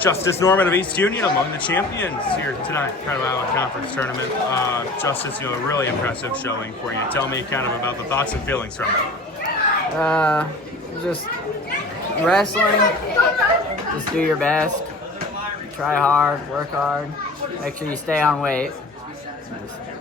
Justice Norman of East Union among the champions here tonight, kind of Iowa Conference Tournament. Justice, a really impressive showing for you. Tell me kind of about the thoughts and feelings from it. Just wrestling. Just do your best. Try hard, work hard. Make sure you stay on weight.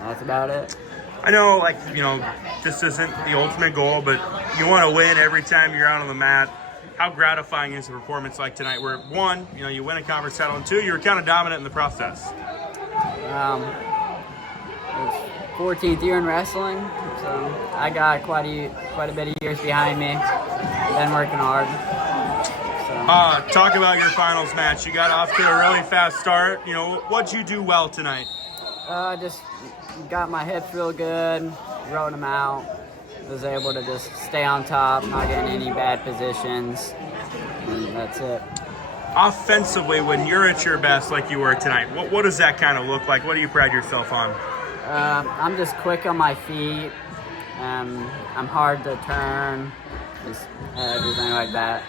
That's about it. I know, this isn't the ultimate goal, but you want to win every time you're out on the mat. How gratifying is a performance like tonight where, one, you win a conference title, and two, you were kind of dominant in the process? It's 14th year in wrestling, so I got quite a bit of years behind me. Been working hard. So. Talk about your finals match. You got off to a really fast start. What'd you do well tonight? Just got my hips real good, rode them out. Was able to just stay on top, not get in any bad positions, and that's it. Offensively, when you're at your best like you were tonight, what does that kind of look like? What do you pride yourself on? I'm just quick on my feet. I'm hard to turn, just everything like that.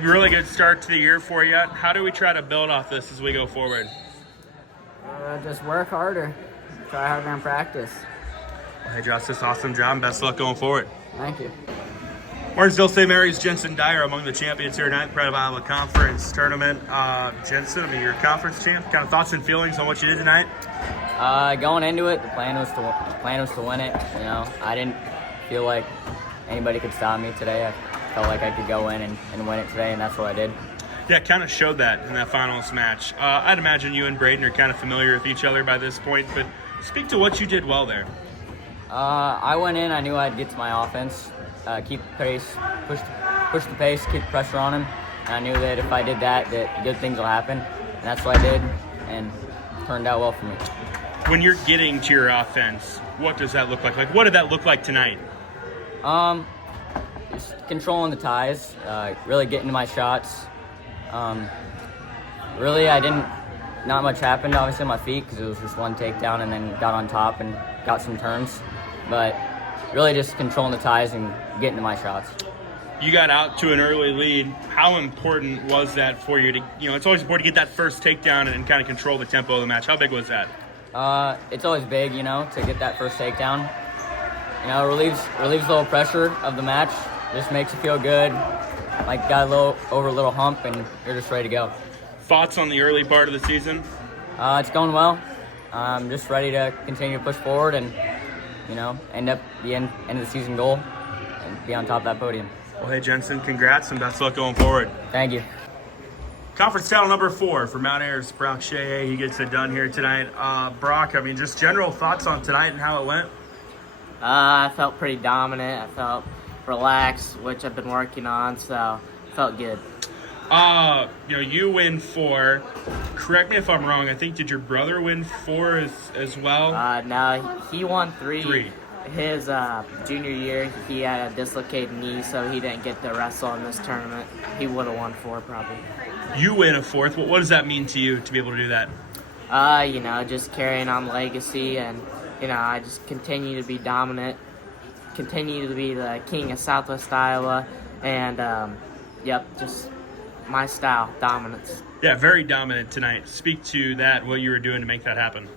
Really good start to the year for you. How do we try to build off this as we go forward? Just work harder, try harder in practice. Hey, Justice, awesome job. Best of luck going forward. Thank you. Martinsville St. Mary's Jensen Dyer among the champions here tonight, Pride of Iowa Conference Tournament. Jensen, your conference champ, kind of thoughts and feelings on what you did tonight? Going into it, the plan was to win it. I didn't feel like anybody could stop me today. I felt like I could go in and win it today, and that's what I did. Yeah, it kind of showed that in that finals match. I'd imagine you and Braden are kind of familiar with each other by this point, but speak to what you did well there. I went in, I knew I'd get to my offense, keep the pace, push the pace, keep the pressure on him. And I knew that if I did that good things will happen. And that's what I did, and it turned out well for me. When you're getting to your offense, what does that look like? What did that look like tonight? Just controlling the ties, really getting to my shots. Really, not much happened, obviously, on my feet because it was just one takedown and then got on top and got some turns. But really just controlling the ties and getting to my shots. You got out to an early lead. How important was that for you? It's always important to get that first takedown and kind of control the tempo of the match. How big was that? It's always big, to get that first takedown. Relieves a little pressure of the match. Just makes you feel good. Got over a little hump and you're just ready to go. Thoughts on the early part of the season? It's going well. I'm just ready to continue to push forward and, end up the end of the season goal and be on top of that podium. Well, hey, Jensen, congrats and best of luck going forward. Thank you. Conference title number 4 for Mount Ayers, Brock Shea. He gets it done here tonight. Brock, just general thoughts on tonight and how it went? I felt pretty dominant. I felt relaxed, which I've been working on, so felt good. You win 4. Correct me if I'm wrong. I think, did your brother win 4 as well? No, he won 3. 3. His junior year, he had a dislocated knee, so he didn't get to wrestle in this tournament. He would have won 4 probably. You win a 4th. What does that mean to you to be able to do that? Just carrying on legacy, and I just continue to be dominant, continue to be the king of Southwest Iowa, and just my style, dominance. Yeah, very dominant tonight. Speak to that, what you were doing to make that happen.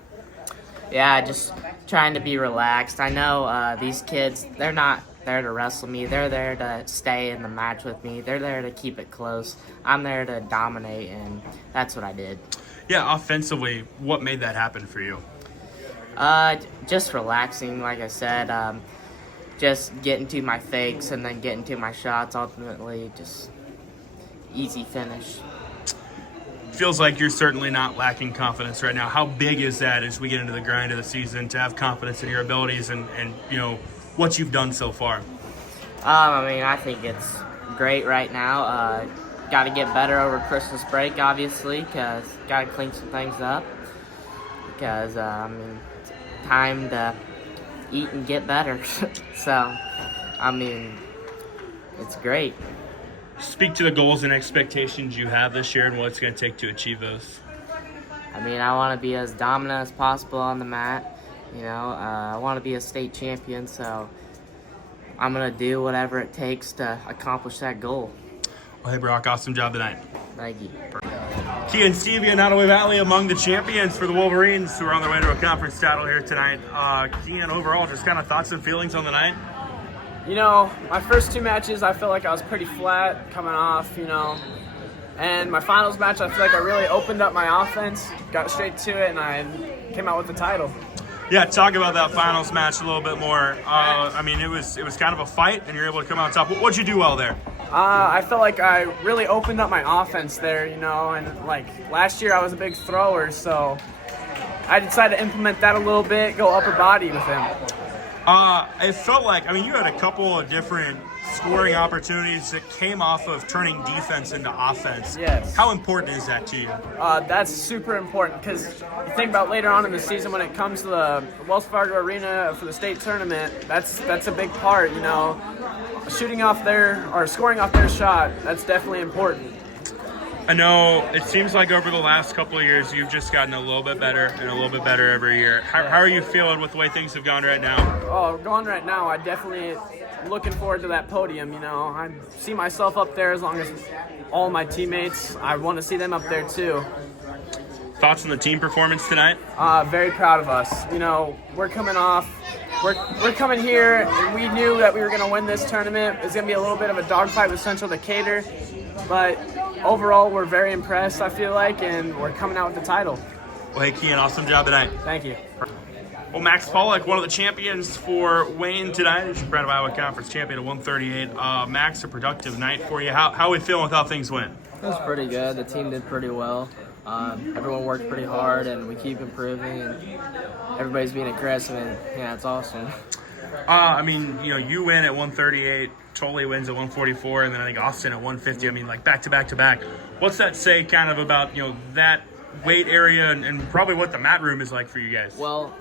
Yeah, just trying to be relaxed. I know these kids, they're not there to wrestle me. They're there to stay in the match with me. They're there to keep it close. I'm there to dominate, and that's what I did. Yeah, offensively, what made that happen for you? Just relaxing, like I said. Just getting to my fakes and then getting to my shots. Ultimately, just easy finish. Feels like you're certainly not lacking confidence right now. How big is that as we get into the grind of the season to have confidence in your abilities and what you've done so far? I think it's great right now. Got to get better over Christmas break, obviously, because got to clean some things up. Because it's time to eat and get better. So, it's great. Speak to the goals and expectations you have this year and what it's going to take to achieve those. I want to be as dominant as possible on the mat. I want to be a state champion, so I'm going to do whatever it takes to accomplish that goal. Well, hey, Brock, awesome job tonight. Thank you. Key and Stevie in Nottoway Valley among the champions for the Wolverines who are on their way to a conference title here tonight. Key, and overall, just kind of thoughts and feelings on the night? You know, my first 2 matches, I felt like I was pretty flat coming off, you know. And my finals match, I feel like I really opened up my offense, got straight to it, and I came out with the title. Yeah, talk about that finals match a little bit more. I mean, it was kind of a fight, and you're able to come out top. What'd you do well there? I felt like I really opened up my offense there, you know, and like last year I was a big thrower, so I decided to implement that a little bit, go upper body with him. It felt like, I mean, you had a couple of different scoring opportunities that came off of turning defense into offense. Yes. How important is that to you? That's super important because you think about later on in the season when it comes to the Wells Fargo Arena for the state tournament, that's a big part, you know. Shooting off their, or scoring off their shot, that's definitely important. I know it seems like over the last couple of years you've just gotten a little bit better and a little bit better every year. How are you feeling with the way things have gone right now? Oh, going right now, I definitely looking forward to that podium, you know. I see myself up there as long as all my teammates, I want to see them up there too. Thoughts on the team performance tonight? Very proud of us. You know, we're coming here and we knew that we were going to win this tournament. It's going to be a little bit of a dogfight with Central Decatur, but overall we're very impressed, I feel like, and we're coming out with the title. Well, hey, Kean, awesome job tonight. Thank you. Well, Max Pollock, one of the champions for Wayne tonight. He's your Brad of Iowa Conference champion at 138. Max, a productive night for you. How are we feeling with how things went? It was pretty good. The team did pretty well. Everyone worked pretty hard, and we keep improving, and everybody's being aggressive, and yeah, it's awesome. I mean, you know, you win at 138, Tolley wins at 144, and then I think Austin at 150. I mean, like back to back to back. What's that say kind of about, you know, that weight area and probably what the mat room is like for you guys? Well,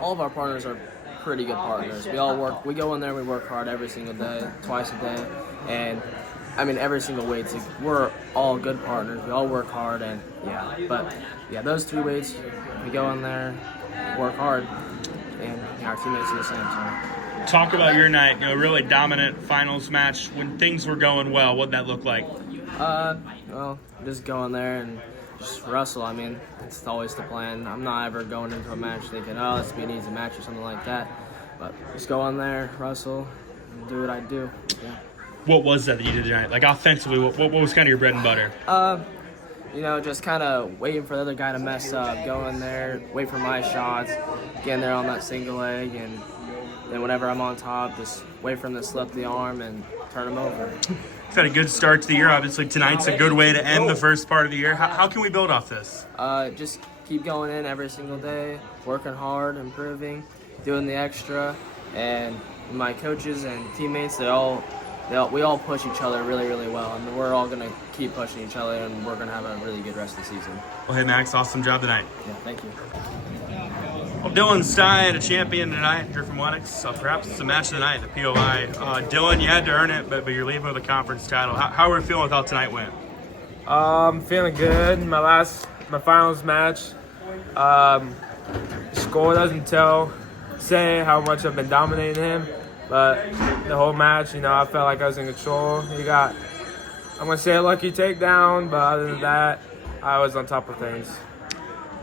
all of our partners are pretty good partners. We all work. We go in there, we work hard every single day, twice a day, and I mean every single weight. We're all good partners. We all work hard, and yeah. But yeah, those 3 weights, we go in there, work hard, and our teammates do the same. So. Talk about your night. You know, really dominant finals match. When things were going well, what'd that look like? Well, just go in there and just wrestle. I mean, it's always the plan. I'm not ever going into a match thinking, oh, this will be an easy match or something like that. But just go in there, wrestle, and do what I do. Yeah. What was that you did tonight? Like offensively, what was kind of your bread and butter? You know, just kind of waiting for the other guy to mess up, go in there, wait for my shots, get in there on that single leg, and then whenever I'm on top, just wait for him to slip the arm and turn him over. You've had a good start to the year. Obviously, tonight's a good way to end the first part of the year. How can we build off this? Just keep going in every single day, working hard, improving, doing the extra, and my coaches and teammates, we all push each other really, really well, and we're all going to keep pushing each other, and we're going to have a really good rest of the season. Well, hey, Max, awesome job tonight. Yeah, thank you. Well, Dylan Stein, a champion tonight, Drew from Lennox. Perhaps it's the match of the night, the POI. Dylan, you had to earn it, but you're leaving with a conference title. How are we feeling with how tonight went? I'm feeling good. My finals match. Score doesn't say how much I've been dominating him, but the whole match, you know, I felt like I was in control. I'm gonna say a lucky takedown, but other than that, I was on top of things.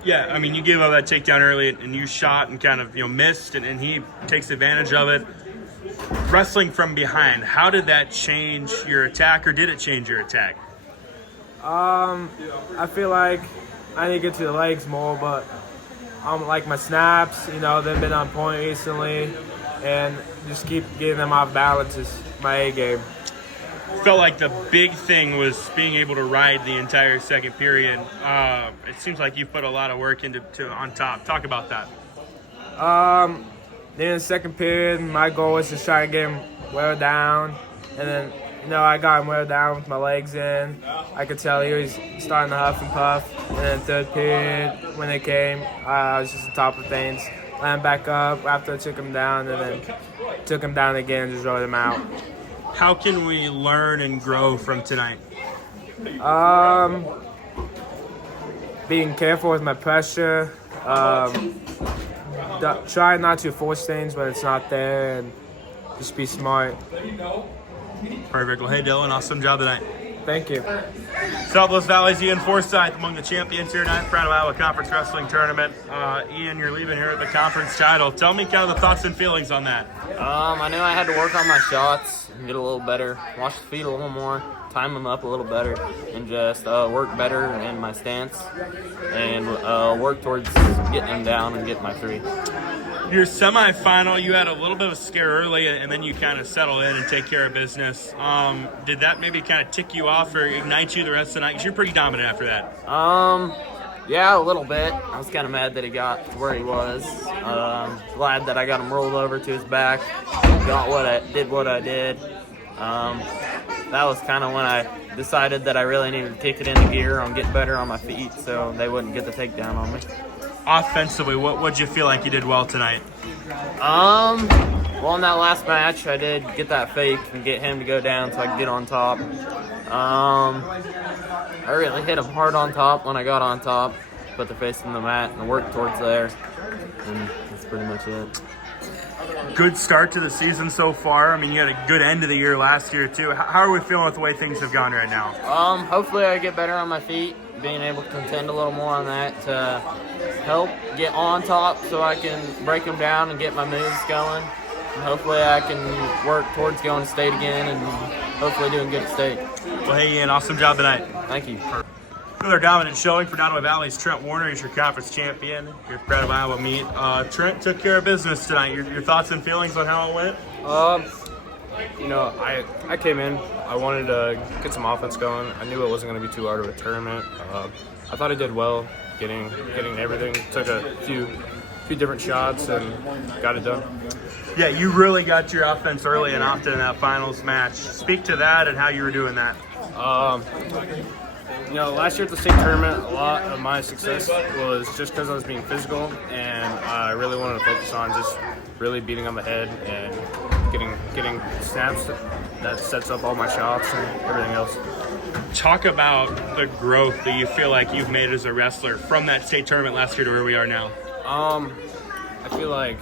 Yeah, I mean, you gave up that takedown early, and you shot and kind of, you know, missed, and he takes advantage of it. Wrestling from behind, how did that change your attack, or did it change your attack? I feel like I need to get to the legs more, but like my snaps, you know, they've been on point recently, and just keep getting them off balance is my A game. Felt like the big thing was being able to ride the entire second period. It seems like you've put a lot of work into on top. Talk about that. Then in the second period, my goal was to try to get him well down, and then, you know, I got him well down with my legs in. I could tell he was starting to huff and puff. And then third period, when it came, I was just on top of things. Landed back up after I took him down, and then took him down again and just rode him out. How can we learn and grow from tonight? Being careful with my pressure. Try not to force things when it's not there, and just be smart. Perfect. Well, hey, Dylan, awesome job tonight. Thank you. Southwest Valley's Ian Forsyth among the champions here tonight, Proud of Iowa Conference Wrestling Tournament. Ian, you're leaving here with the conference title. Tell me kind of the thoughts and feelings on that. I knew I had to work on my shots, get a little better, wash the feet a little more, time them up a little better, and just work better in my stance and work towards getting them down and getting my 3. Your semifinal, you had a little bit of a scare early, and then you kind of settle in and take care of business. Did that maybe kind of tick you off or ignite you the rest of the night? Because you're pretty dominant after that. Yeah, a little bit. I was kind of mad that he got to where he was. Glad that I got him rolled over to his back. Did what I did. That was kind of when I decided that I really needed to kick it into gear on getting better on my feet so they wouldn't get the takedown on me. Offensively, what'd you feel like you did well tonight? Well, in that last match, I did get that fake and get him to go down so I could get on top. I really hit him hard on top when I got on top, put the face in the mat and worked towards there, and that's pretty much it. Good start to the season so far. I mean, you had a good end of the year last year, too. How are we feeling with the way things have gone right now? Hopefully I get better on my feet, being able to contend a little more on that to help get on top so I can break them down and get my moves going. And hopefully I can work towards going to state again and hopefully doing good at state. Well, hey, Ian, awesome job tonight. Thank you. Another dominant showing for Nottoway Valley's Trent Warner. He's your conference champion. Your Proud of Iowa meet. Trent took care of business tonight. Your thoughts and feelings on how it went? I came in. I wanted to get some offense going. I knew it wasn't going to be too hard of a tournament. I thought I did well, getting everything. Took a few different shots and got it done. Yeah, you really got your offense early and often in that finals match. Speak to that and how you were doing that. Last year at the state tournament, a lot of my success was just because I was being physical, and I really wanted to focus on just really beating on the head and getting snaps that sets up all my shots and everything else. Talk about the growth that you feel like you've made as a wrestler from that state tournament last year to where we are now. I feel like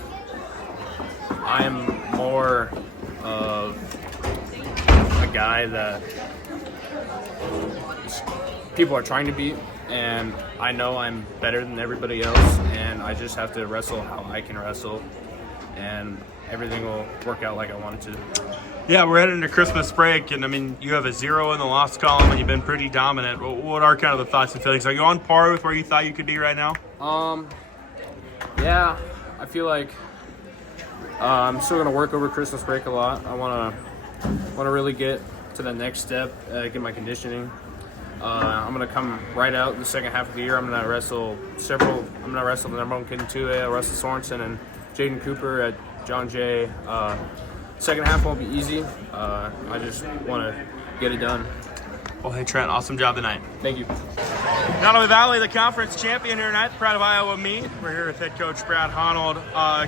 I'm more of a guy that people are trying to beat, and I know I'm better than everybody else, and I just have to wrestle how I can wrestle, and everything will work out like I want it to. Yeah, we're heading into Christmas break, and I mean, you have a 0 in the loss column, and you've been pretty dominant. What are kind of the thoughts and feelings? Are you on par with where you thought you could be right now? Yeah, I feel like I'm still gonna work over Christmas break a lot. I wanna really get to the next step, get my conditioning. I'm gonna come right out the second half of the year. I'm gonna wrestle the number 1 kid in 2A, Russell Sorensen and Jaden Cooper at John Jay. Second half won't be easy. I just want to get it done. Well, hey, Trent, awesome job tonight. Thank you. Nottoway Valley, the conference champion here tonight, Proud of Iowa meet. We're here with head coach Brad Honnold.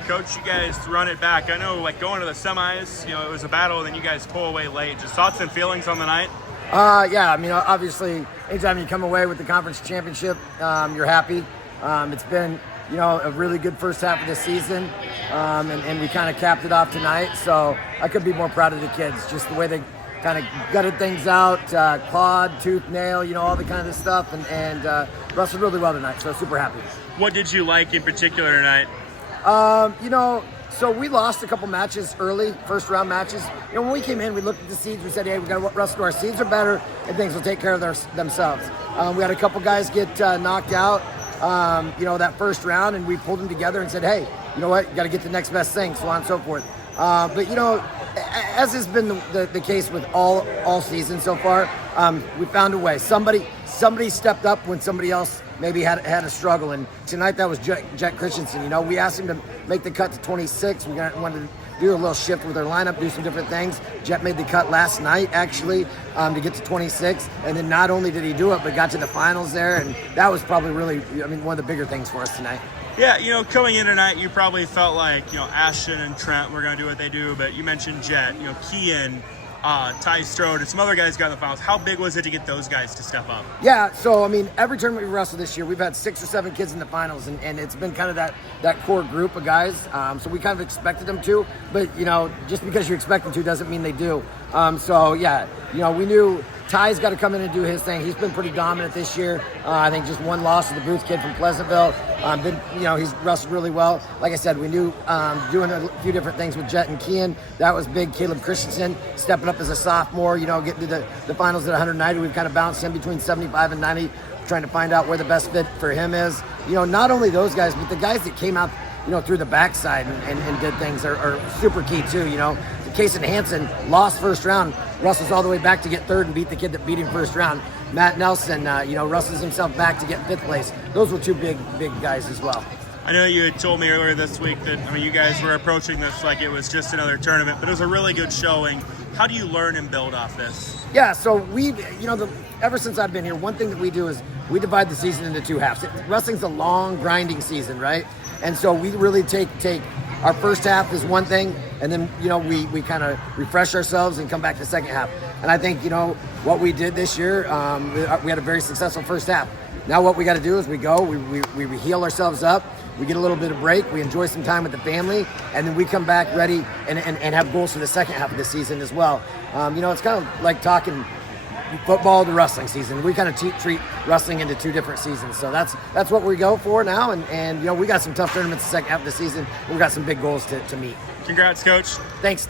Coach, you guys run it back. I know, going to the semis, it was a battle, and then you guys pull away late. Just thoughts and feelings on the night? Yeah, I mean, obviously, anytime you come away with the conference championship, you're happy. It's been, a really good first half of the season, and we kind of capped it off tonight. So I couldn't be more proud of the kids, just the way they kind of gutted things out, clawed, tooth, nail, all the kind of stuff, and wrestled really well tonight. So super happy. What did you like in particular tonight? So we lost a couple matches early, first round matches. When we came in, we looked at the seeds. We said, hey, we got to wrestle. Our seeds are better, and things will take care of themselves. We had a couple guys get knocked out, that first round, and we pulled them together and said, hey, you know what? You got to get the next best thing, so on and so forth. But as has been the case with all season so far, we found a way. Somebody stepped up when somebody else maybe had a struggle, and tonight that was Jet Christensen. We asked him to make the cut to 26. We wanted to do a little shift with our lineup, do some different things. Jet made the cut last night, actually, to get to 26, and then not only did he do it, but got to the finals there, and that was probably really, one of the bigger things for us tonight. Yeah, coming in tonight, you probably felt like, Ashton and Trent were going to do what they do, but you mentioned Jet, Kean, Ty Strode, and some other guys got in the finals. How big was it to get those guys to step up? Yeah, so, every tournament we've wrestled this year, we've had 6 or 7 kids in the finals, and it's been kind of that core group of guys, so we kind of expected them to, but, just because you expect them to doesn't mean they do. We knew Ty's got to come in and do his thing. He's been pretty dominant this year. I think just one loss to the Booth kid from Pleasantville. He's wrestled really well. Like I said, we knew doing a few different things with Jet and Kean. That was big. Caleb Christensen stepping up as a sophomore, getting to the finals at 190. We've kind of bounced him between 75 and 90, trying to find out where the best fit for him is. Not only those guys, but the guys that came out through the backside and did things are super key too. Kason Hansen lost first round, wrestles all the way back to get third and beat the kid that beat him first round. Matt Nelson, wrestles himself back to get fifth place. Those were two big guys as well. I know you had told me earlier this week that you guys were approaching this like it was just another tournament, but it was a really good showing. How do you learn and build off this? Yeah, so ever since I've been here, one thing that we do is we divide the season into two halves. Wrestling's a long, grinding season, right? And so we really take our first half is one thing, and then we kind of refresh ourselves and come back to the second half. And I think what we did this year, we had a very successful first half. Now what we got to do is we heal ourselves up, we get a little bit of break, we enjoy some time with the family, and then we come back ready and have goals for the second half of the season as well. It's kind of like talking football to wrestling season. We kind of treat wrestling into two different seasons. So that's what we go for now. And we got some tough tournaments the second half of the season. We've got some big goals to meet. Congrats, Coach. Thanks.